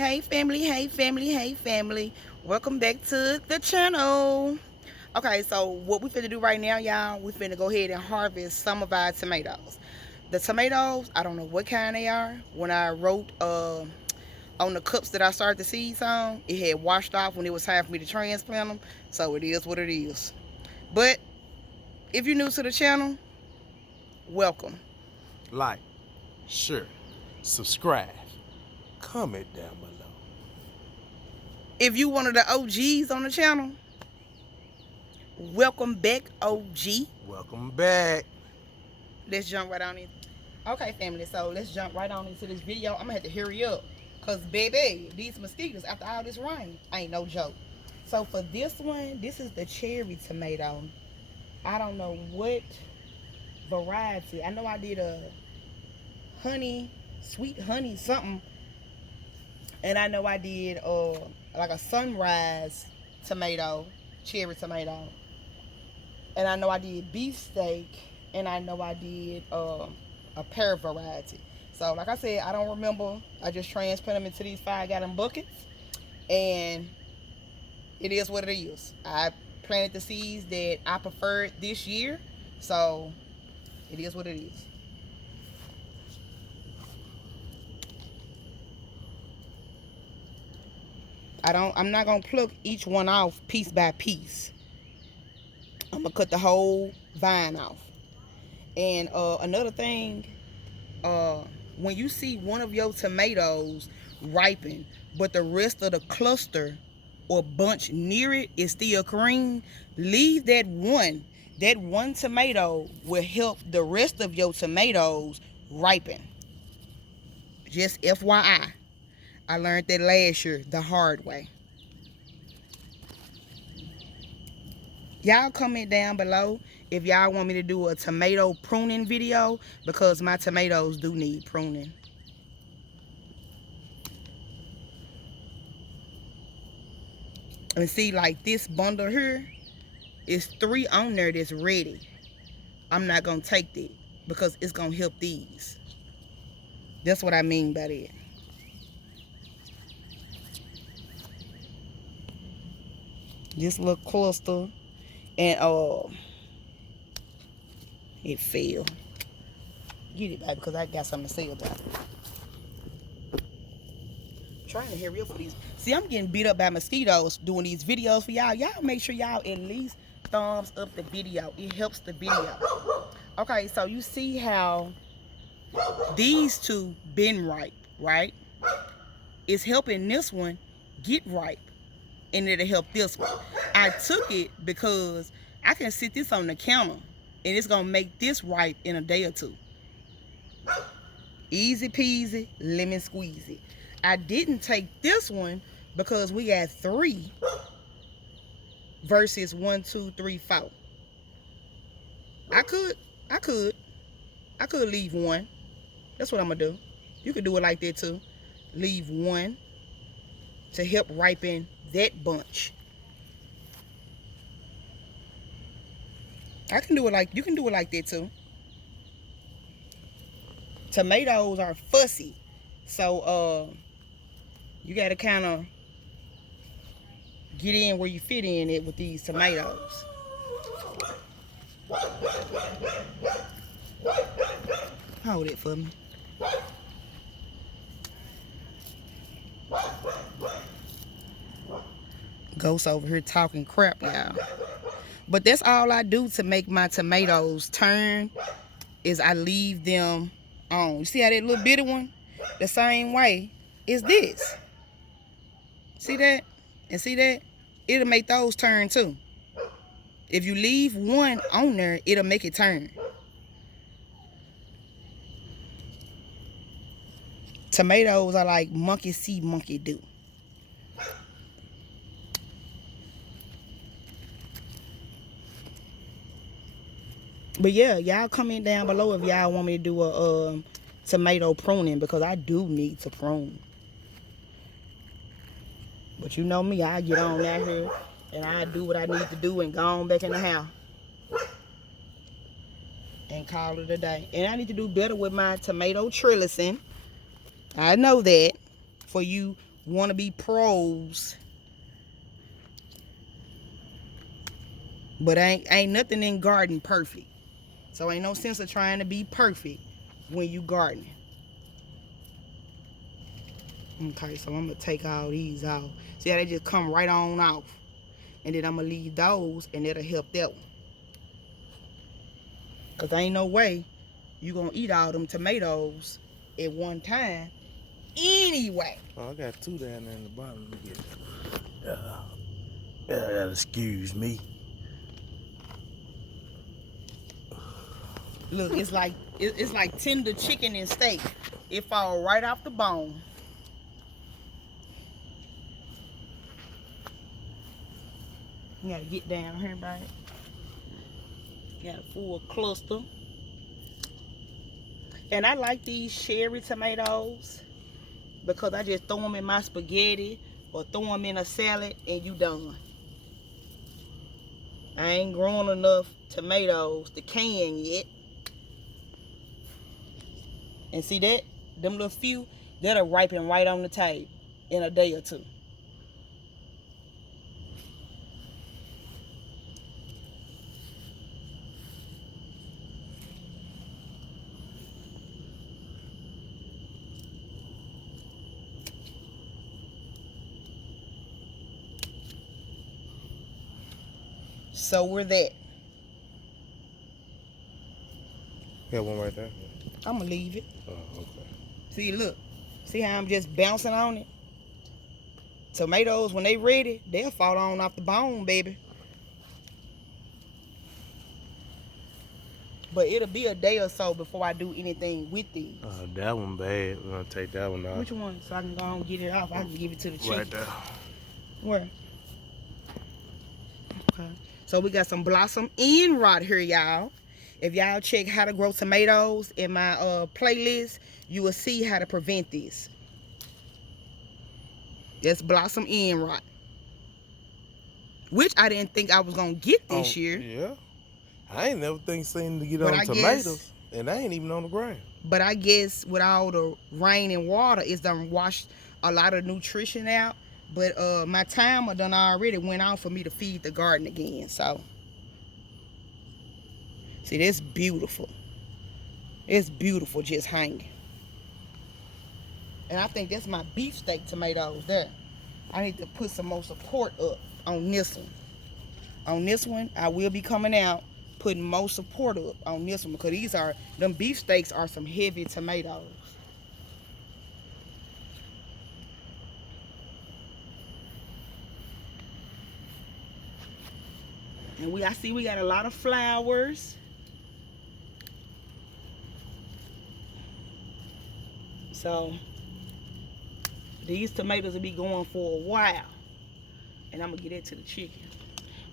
Hey family, hey family, hey family. Welcome back to the channel. Okay, so what we finna do right now, y'all, we finna go ahead and harvest some of our tomatoes. The tomatoes, I don't know what kind they are. When I wrote on the cups that I started the seeds on, it had washed off when it was time for me to transplant them. So it is what it is. But if you're new to the channel, welcome. Like, share, subscribe, comment down below. If you one of the OGs on the channel, welcome back, OG. Welcome back. Let's jump right on in. Okay, family, so let's jump right on into this video. I'm gonna have to hurry up because, baby, these mosquitoes after all this rain ain't no joke. So for this one, this is the cherry tomato. I don't know what variety. I know I did a honey, sweet honey something, and I know I did like a sunrise tomato, cherry tomato, and I know I did beefsteak, and I know I did a pear variety. So like I said, I don't remember. I just transplant them into these 5-gallon buckets, and it is what it is. I planted the seeds that I preferred this year, so it is what it is. I'm not gonna pluck each one off piece by piece. I'm gonna cut the whole vine off. And another thing, when you see one of your tomatoes ripen, but the rest of the cluster or bunch near it is still green, leave that one. That one tomato will help the rest of your tomatoes ripen. Just FYI. I learned that last year the hard way. Y'all comment down below if y'all want me to do a tomato pruning video, because my tomatoes do need pruning. And see, like this bundle here, is 3 on there that's ready. I'm not gonna take that because it's gonna help these. That's what I mean by that. This little cluster, and it fell. Get it back because I got something to say about it. Trying to hurry up for these. See, I'm getting beat up by mosquitoes doing these videos for y'all. Y'all make sure y'all at least thumbs up the video. It helps the video. Okay, so you see how these two been ripe, right? It's helping this one get ripe, and it'll help this one. I took it because I can sit this on the counter and it's gonna make this ripe in a day or two. Easy peasy, lemon squeezy. I didn't take this one because we got 3 versus 1, 2, 3, 4. I could leave 1. That's what I'm gonna do. You could do it like that too. Leave 1 to help ripen that bunch. I can do it like, you can do it like that too. Tomatoes are fussy, so you gotta kind of get in where you fit in it with these tomatoes. Hold it for me. Ghost over here talking crap, y'all. But that's all I do to make my tomatoes turn, is I leave them on. You see how that little bitty one? The same way is this. See that? And see that? It'll make those turn too. If you leave 1 on there, it'll make it turn. Tomatoes are like monkey see, monkey do. But yeah, y'all comment down below if y'all want me to do a tomato pruning, because I do need to prune. But you know me, I get on out here and I do what I need to do and go on back in the house and call it a day. And I need to do better with my tomato trellising. I know that. For you want to be pros, but ain't nothing in garden perfect. So ain't no sense of trying to be perfect when you gardening. Okay, so I'm gonna take all these out. See how they just come right on off, and then I'm gonna leave those, and it'll help that one. Cause ain't no way you gonna eat all them tomatoes at one time anyway. Oh, I got 2 down there in the bottom. Let me get it. Excuse me. Look, it's like tender chicken and steak. It fall right off the bone. You gotta get down here, babe. Got a full cluster. And I like these cherry tomatoes because I just throw them in my spaghetti or throw them in a salad and you done. I ain't grown enough tomatoes to can yet. And see that? Them little few, that'll ripen right on the table in a day or two. So we're that. Got one right there. I'm gonna leave it. Oh, okay. See, look. See how I'm just bouncing on it? Tomatoes, when they ready, they'll fall on off the bone, baby. But it'll be a day or so before I do anything with these. That one bad. We're gonna take that one off. Which one? So I can go and get it off. I can give it to the chicken. Right there. Where? Okay. So we got some blossom end rot here, y'all. If y'all check how to grow tomatoes in my playlist, you will see how to prevent this. That's blossom end rot, which I didn't think I was gonna get this year. Yeah, I ain't never seen to get But on I tomatoes, guess, and I ain't even on the ground. But I guess with all the rain and water, it's done washed a lot of nutrition out. But my timer done already went off for me to feed the garden again. So see, that's beautiful. It's beautiful just hanging. And I think that's my beefsteak tomatoes there. I need to put some more support up on this one. On this one, I will be coming out putting more support up on this one because them beefsteaks are some heavy tomatoes. And I see we got a lot of flowers. So these tomatoes will be going for a while. And I'm going to get it to the chicken.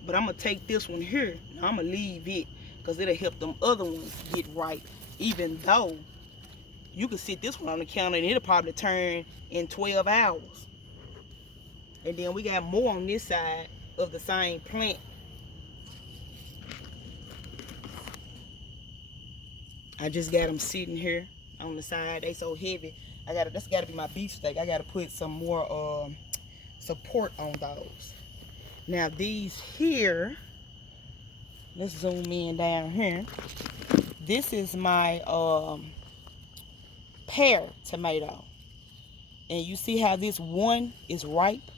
But I'm going to take this one here. Now I'm going to leave it because it'll help them other ones get right. Even though you can sit this one on the counter and it'll probably turn in 12 hours. And then we got more on this side of the same plant. I just got them sitting here on the side. They so heavy. That's gotta be my beefsteak. I gotta put some more support on those. Now these here, let's zoom in down here. This is my pear tomato. And you see how this one is ripe?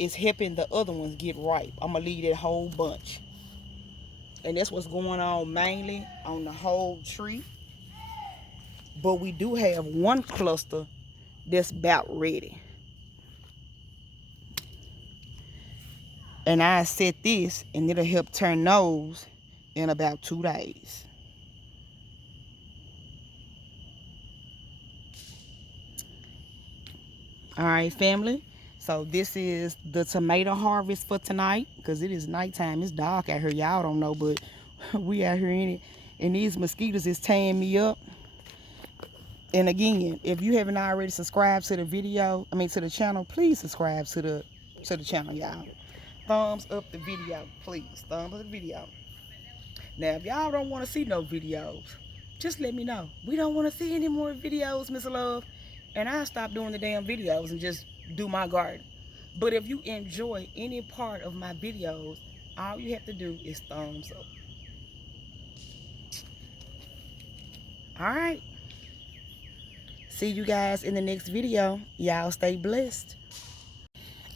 It's helping the other ones get ripe. I'm gonna leave that whole bunch. And that's what's going on mainly on the whole tree. But we do have one cluster that's about ready. And I set this and it'll help turn those in about 2 days. All right, family. So this is the tomato harvest for tonight because it is nighttime. It's dark out here. Y'all don't know, but we out here in it. And these mosquitoes is tearing me up. And again, if you haven't already subscribed to the to the channel, please subscribe to the channel, y'all. Thumbs up the video, please. Thumbs up the video. Now, if y'all don't want to see no videos, just let me know. We don't want to see any more videos, Mrs.Love. and I'll stop doing the damn videos and just do my garden. But if you enjoy any part of my videos, all you have to do is thumbs up. All right. See you guys in the next video. Y'all stay blessed.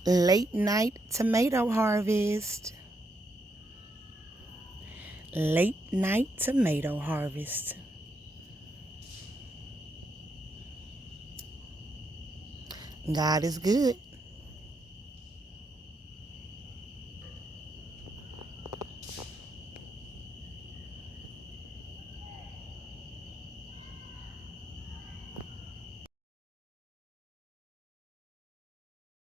Late night tomato harvest. Late night tomato harvest. God is good.